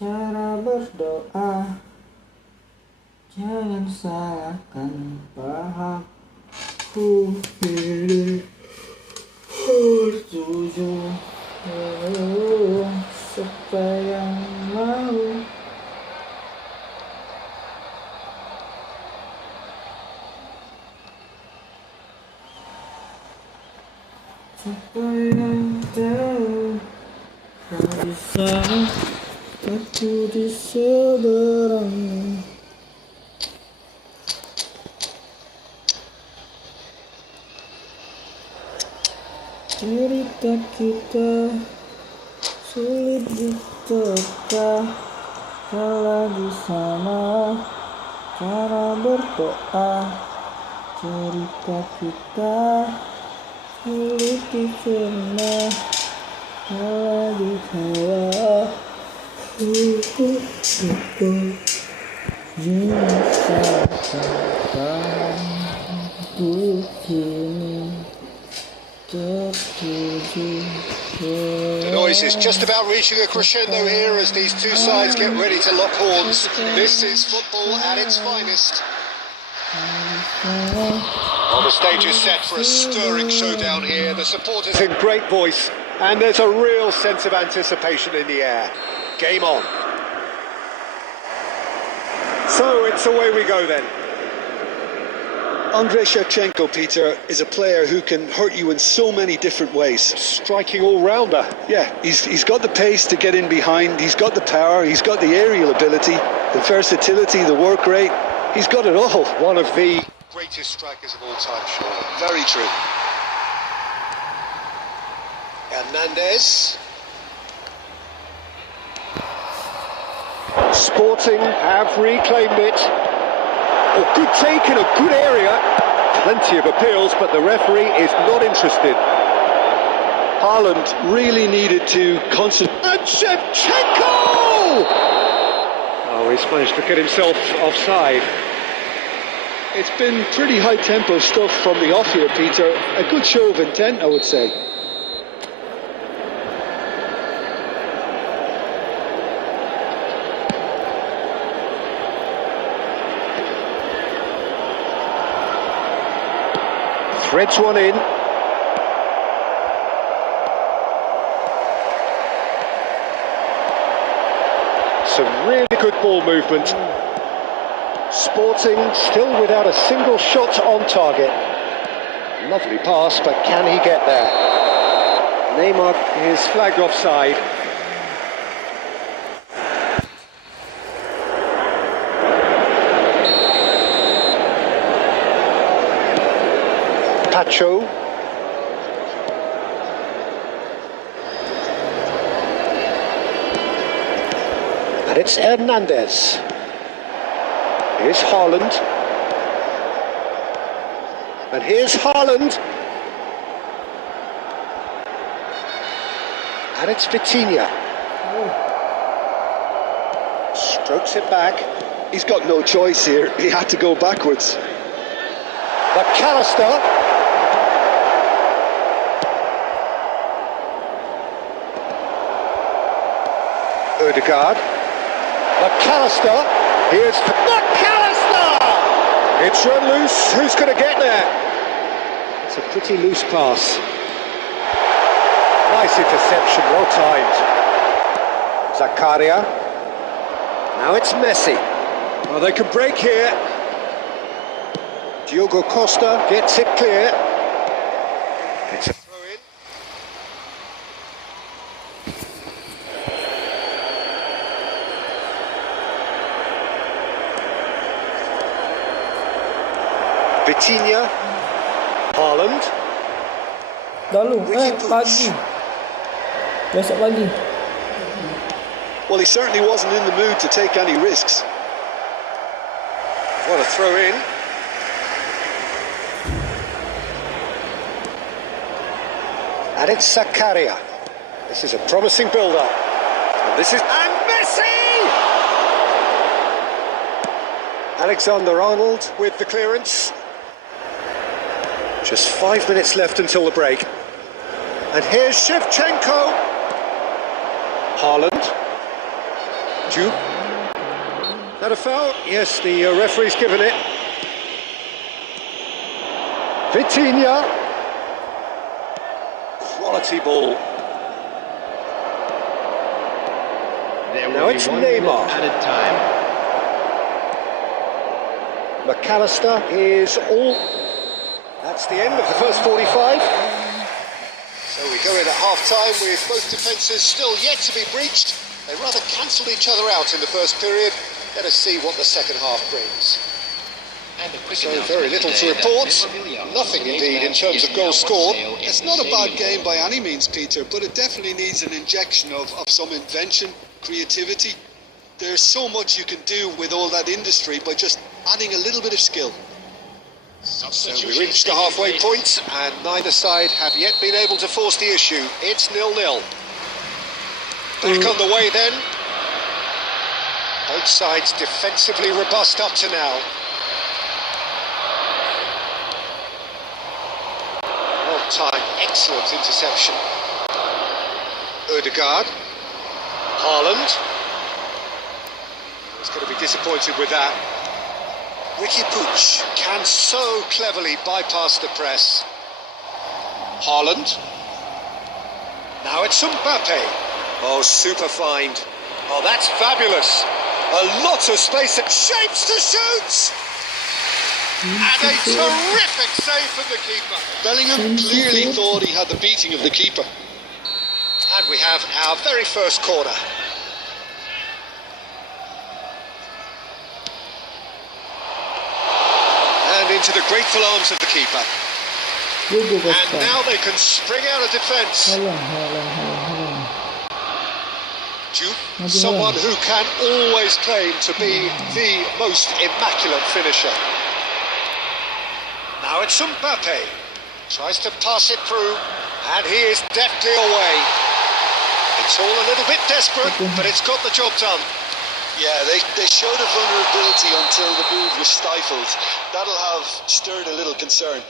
Cara berdoa, jangan salahkan pahaku. Setuju, siapa yang mau? Siapa yang tahu? Kau di sana, aku di seberangmu. Cerita kita sulit diterka, kalau di sana cara berdoa. Cerita kita sulit dicerna, kalau di bawah. The noise is just about reaching a crescendo here as these two sides get ready to lock horns. This is football at its finest. Well, the stage is set for a stirring showdown here. The supporters in great voice, and there's a real sense of anticipation in the air. Game on. So it's away we go then. Andrei Shevchenko, Peter, is a player who can hurt you in so many different ways. Striking all-rounder. Yeah, he's got the pace to get in behind, he's got the power, he's got the aerial ability, the versatility, the work rate. He's got it all. One of the greatest strikers of all time, surely. Very true. Hernandez. Sporting have reclaimed it. A good take in a good area. Plenty of appeals, but the referee is not interested. Haaland really needed to concentrate. And Shevchenko! Oh, he's managed to get himself offside. It's been pretty high-tempo stuff from the off here, Peter. A good show of intent, I would say. Threads one in. Some really good ball movement. Sporting still without a single shot on target. Lovely pass, but can he get there? Neymar is flagged offside. Pacho. And it's Hernandez. Here's Haaland. And here's Haaland. And it's Vitinha. Strokes it back. He's got no choice here. He had to go backwards. McAllister. Odegaard. McAllister. Here's McAllister! It's run loose. Who's going to get there? It's a pretty loose pass. Nice interception, well timed. Zakaria. Now it's Messi. Well, they can break here. Diogo Costa gets it clear. It's a throw-in. Vitinha. Haaland. Lalu, pagi. Besok pagi. Well, he certainly wasn't in the mood to take any risks. What a throw-in. And it's Zakaria. This is a promising build-up. And this is... And Messi! Alexander-Arnold with the clearance. Just 5 minutes left until the break. And here's Shevchenko. Haaland. Jude. That a foul? Yes, the referee's given it. Vitinha. Quality ball. Now it's Neymar. Added time. McAllister is all. That's the end of the first 45. So we go in at half-time with both defences still yet to be breached. They rather cancelled each other out in the first period. Let us see what the second half brings. And a quick So announcement very little to today that report. memorabilia Nothing from today's indeed in match terms is of goals now on scored. sale in It's the not a bad stadium. game by any means, Peter, but it definitely needs an injection of some invention, creativity. There's so much you can do with all that industry by just adding a little bit of skill. So we reached the halfway point, and neither side have yet been able to force the issue. It's 0-0. Back on the way then. Both sides defensively robust up to now. Well timed, excellent interception. Odegaard. Haaland. He's going to be disappointed with that. Ricky Puig can so cleverly bypass the press. Haaland. Now it's Mbappe. Oh, super find. Oh, that's fabulous. A lot of space and shapes to shoot! And a terrific save from the keeper. Bellingham clearly thought he had the beating of the keeper. And we have our very first corner. And into the grateful arms of the keeper. And now they can spring out of defence. Someone who can always claim to be the most immaculate finisher. Now it's Mbappe. Tries to pass it through, and he is deftly away. It's all a little bit desperate, but it's got the job done. Yeah, they showed a vulnerability until the move was stifled. That'll have stirred a little concern.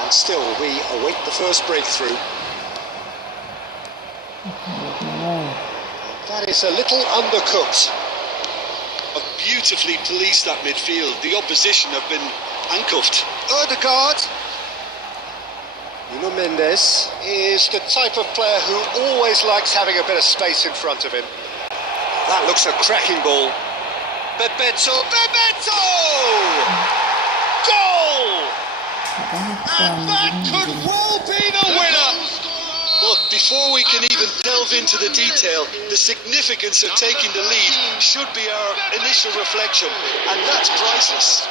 And still, we await the first breakthrough. That is a little undercooked. Beautifully policed that midfield. The opposition have been handcuffed. Odegaard. Nuno Mendes is the type of player who always likes having a bit of space in front of him. That looks a cracking ball. Bebeto! Goal! And that could well be the winner! But before we can even delve into the detail, the significance of taking the lead should be our initial reflection, and that's priceless.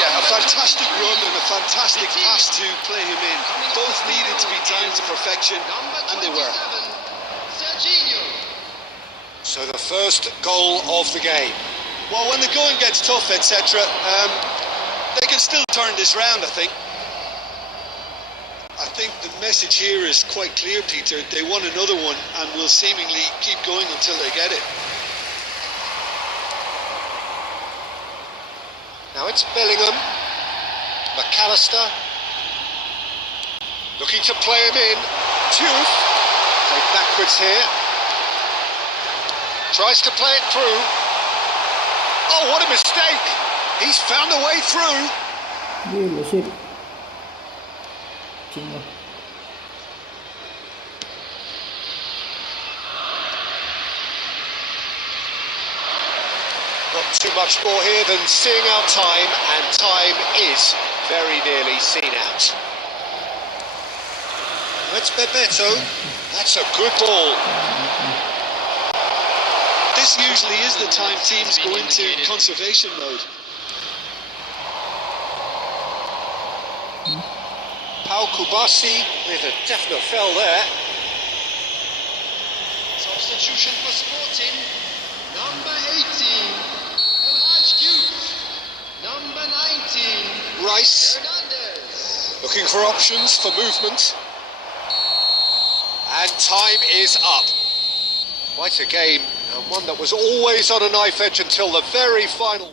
Yeah, a fantastic run and a fantastic pass to play him in. Both needed to be timed to perfection, and they were. So the first goal of the game. Well, when the going gets tough, etc., they can still turn this round, I think. I think the message here is quite clear, Peter. They want another one and will seemingly keep going until they get it. Now it's Bellingham. McAllister. Looking to play him in. Diouf. Played backwards here. Tries to play it through. Oh, what a mistake! He's found a way through. Gila sih. Cina. Not too much more here than seeing out time, and time is very nearly seen out. That's Bebeto. That's a good ball. This usually is the time teams go into conservation mode. Pau Kubasi with a definite fell there. Substitution for Sporting. Number 18, El Hadj Diouf. Number 19, Rice Hernandez. looking for options for movement. And time is up. Quite a game, and one that was always on a knife edge until the very final.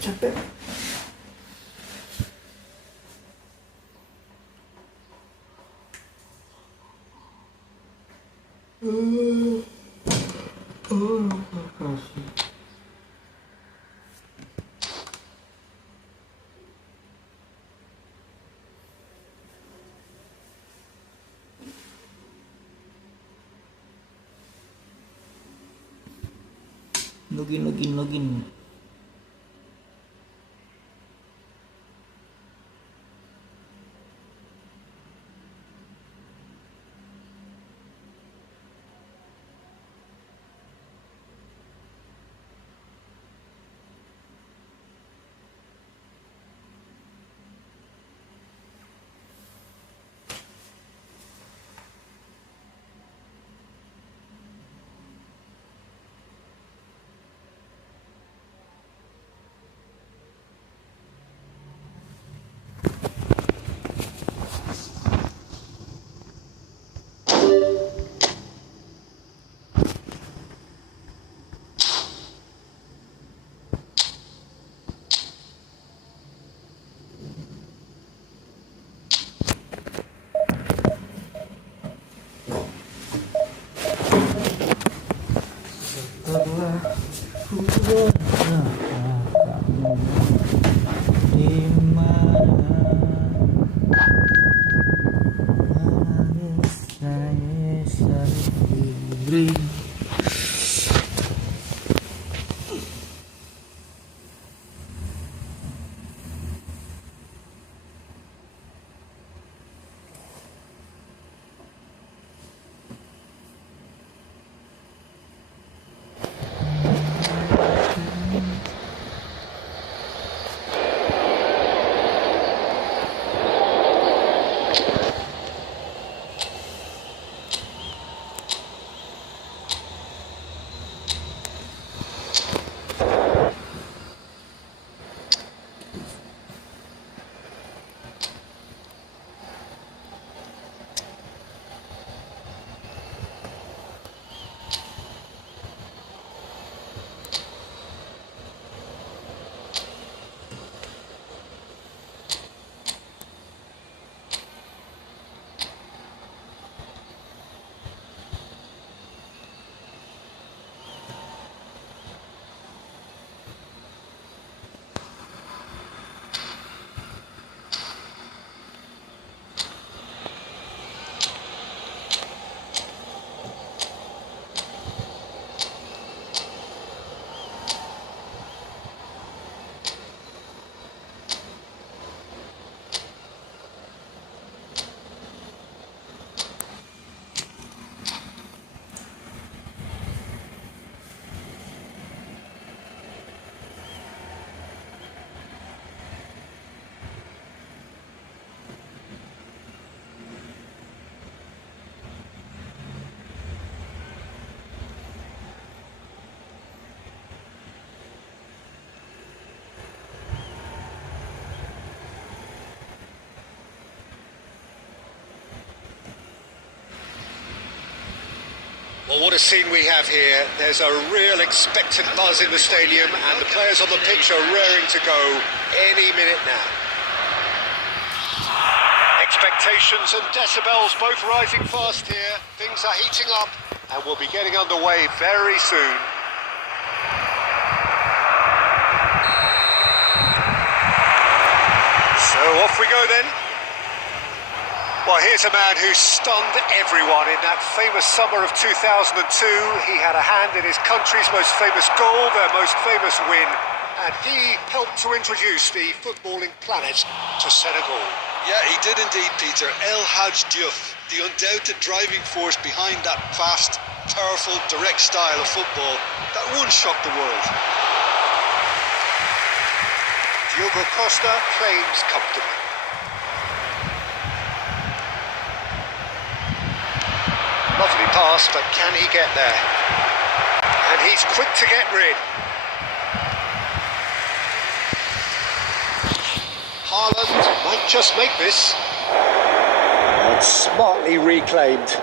Capek. Kasih. Login. Setelah ku kamu di mana saya sendiri. Well, what a scene we have here. There's a real expectant buzz in the stadium and the players on the pitch are raring to go any minute now. Expectations and decibels both rising fast here. Things are heating up and we'll be getting underway very soon. So off we go then. Well, here's a man who stunned everyone in that famous summer of 2002. He had a hand in his country's most famous goal, their most famous win, and he helped to introduce the footballing planet to Senegal. Yeah, he did indeed, Peter. El Hadj Diouf, the undoubted driving force behind that fast, powerful, direct style of football that once shocked the world. Diogo Costa claims comfortably. Lovely pass, but can he get there? And he's quick to get rid. Haaland might just make this. And smartly reclaimed.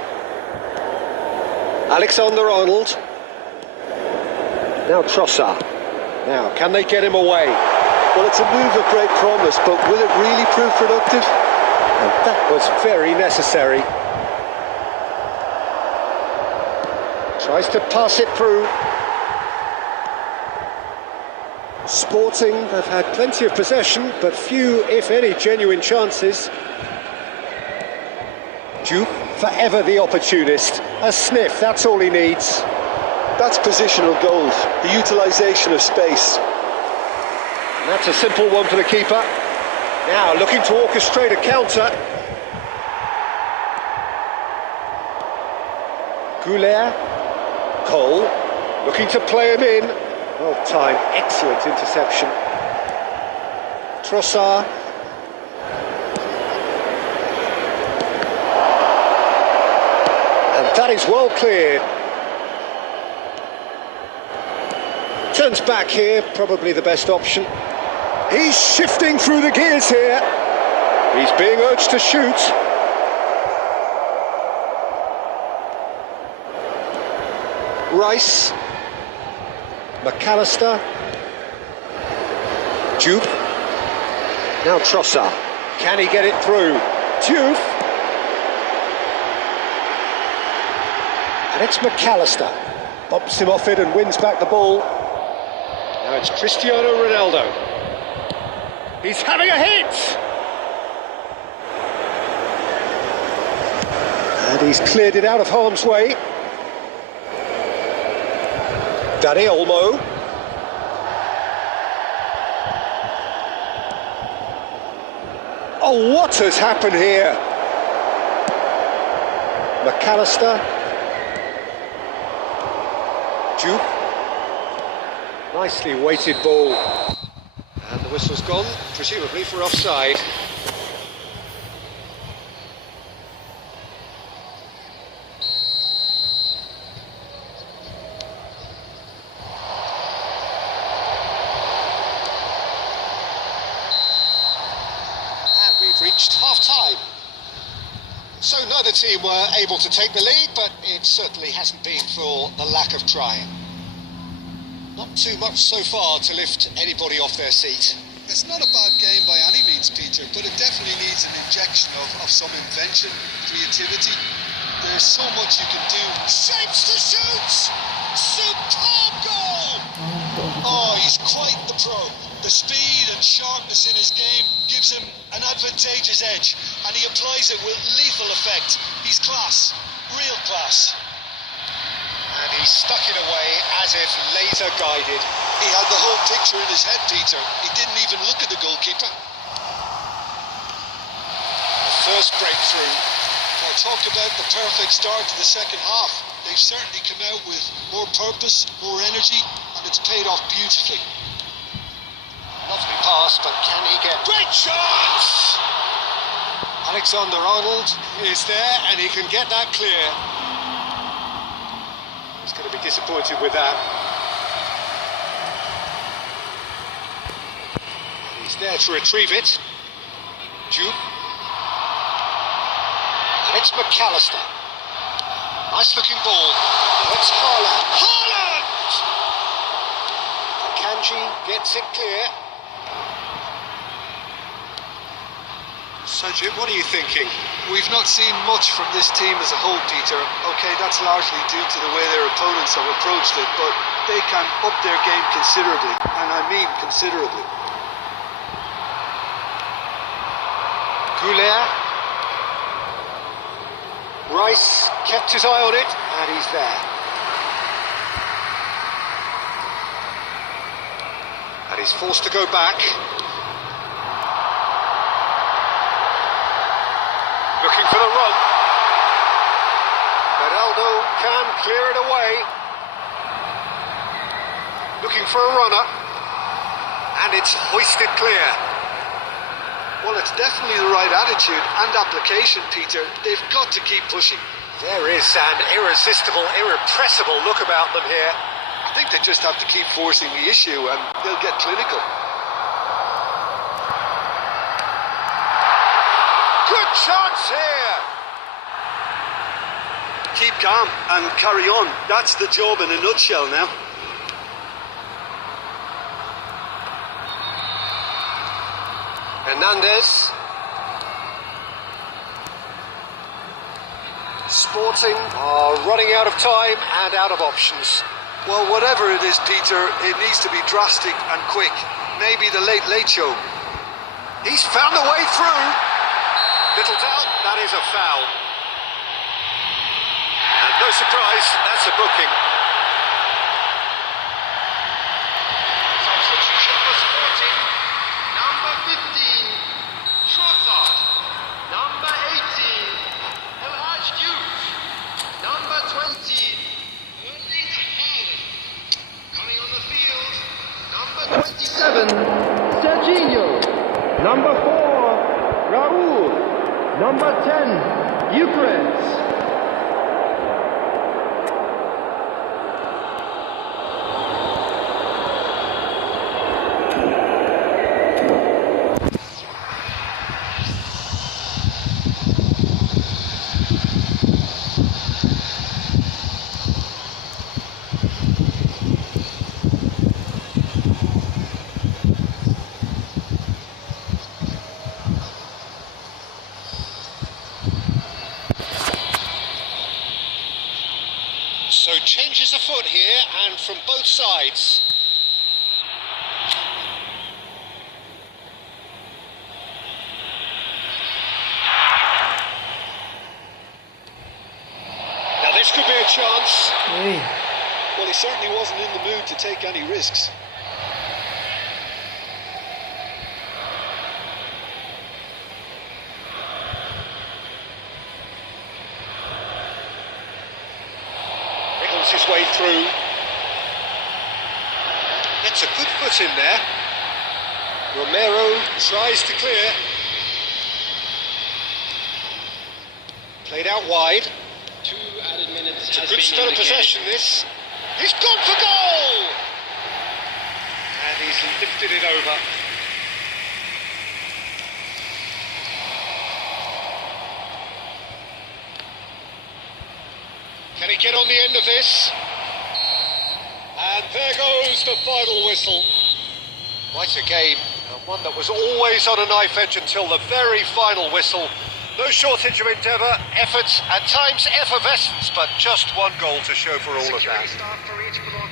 Alexander-Arnold. Now Trossard. Now, can they get him away? Well, it's a move of great promise, but will it really prove productive? And that was very necessary. Tries to pass it through. Sporting have had plenty of possession, but few, if any, genuine chances. Diouf, forever the opportunist. A sniff, that's all he needs. That's positional gold, the utilisation of space. And that's a simple one for the keeper. Now looking to orchestrate a counter. Goulet, Cole, looking to play him in. Well timed, excellent interception. Trossard. And that is well cleared. Turns back here, probably the best option. He's shifting through the gears here. He's being urged to shoot. Rice. McAllister. Jupe. Now Trossard. Can he get it through? Jupe. And it's McAllister. Bumps him off it and wins back the ball. Now it's Cristiano Ronaldo. He's having a hit! And he's cleared it out of harm's way. Dani Olmo. Oh, what has happened here? McAllister. Jupe. Nicely weighted ball. And the whistle's gone, presumably for offside. And we've reached half-time. So neither team were able to take the lead, but it certainly hasn't been for the lack of trying. Not too much so far to lift anybody off their seat. It's not a bad game by any means, Peter, but it definitely needs an injection of some invention, creativity. There's so much you can do. Shapes to shoot! Superb goal! Oh, he's quite the pro. The speed and sharpness in his game gives him an advantageous edge, and he applies it with lethal effect. He's class, real class. And he stuck it away as if laser guided. He had the whole picture in his head, Peter. He didn't even look at the goalkeeper. First breakthrough. Well, talk about the perfect start to the second half. They've certainly come out with more purpose, more energy, and it's paid off beautifully. Lovely pass, but can he get... Great shot! Alexander-Arnold is there, and he can get that clear. He's going to be disappointed with that. He's there to retrieve it. Jupe. And it's McAllister. Nice looking ball. It's Haaland. Haaland! Akanji gets it clear. So Jupe, what are you thinking? We've not seen much from this team as a whole, Peter. Okay, that's largely due to the way their opponents have approached it, but they can up their game considerably, and I mean considerably. Goulet. Rice kept his eye on it, and he's there. And he's forced to go back. Looking for the run. Ronaldo can clear it away. Looking for a runner. And it's hoisted clear. Well, it's definitely the right attitude and application, Peter. They've got to keep pushing. There is an irresistible, irrepressible look about them here. I think they just have to keep forcing the issue and they'll get clinical. Good chance here. Keep calm and carry on. That's the job in a nutshell now. Hernandez. Sporting are running out of time and out of options. Well, whatever it is, Peter, it needs to be drastic and quick. Maybe the late show. He's found a way through. Little doubt, that is a foul. And no surprise, that's a booking. Number 10, Ukraine. So changes afoot here, and from both sides. Now this could be a chance. Hey. Well, he certainly wasn't in the mood to take any risks. His way through. Gets a good foot in there. Romero tries to clear. Played out wide. 2 added minutes. It's a good start of possession, this. He's gone for goal! And he's lifted it over. Can he get on the end of this? And there goes the final whistle. Quite a game, and one that was always on a knife edge until the very final whistle. No shortage of endeavour, effort, at times effervescence, but just one goal to show for all of that. Security staff for each block.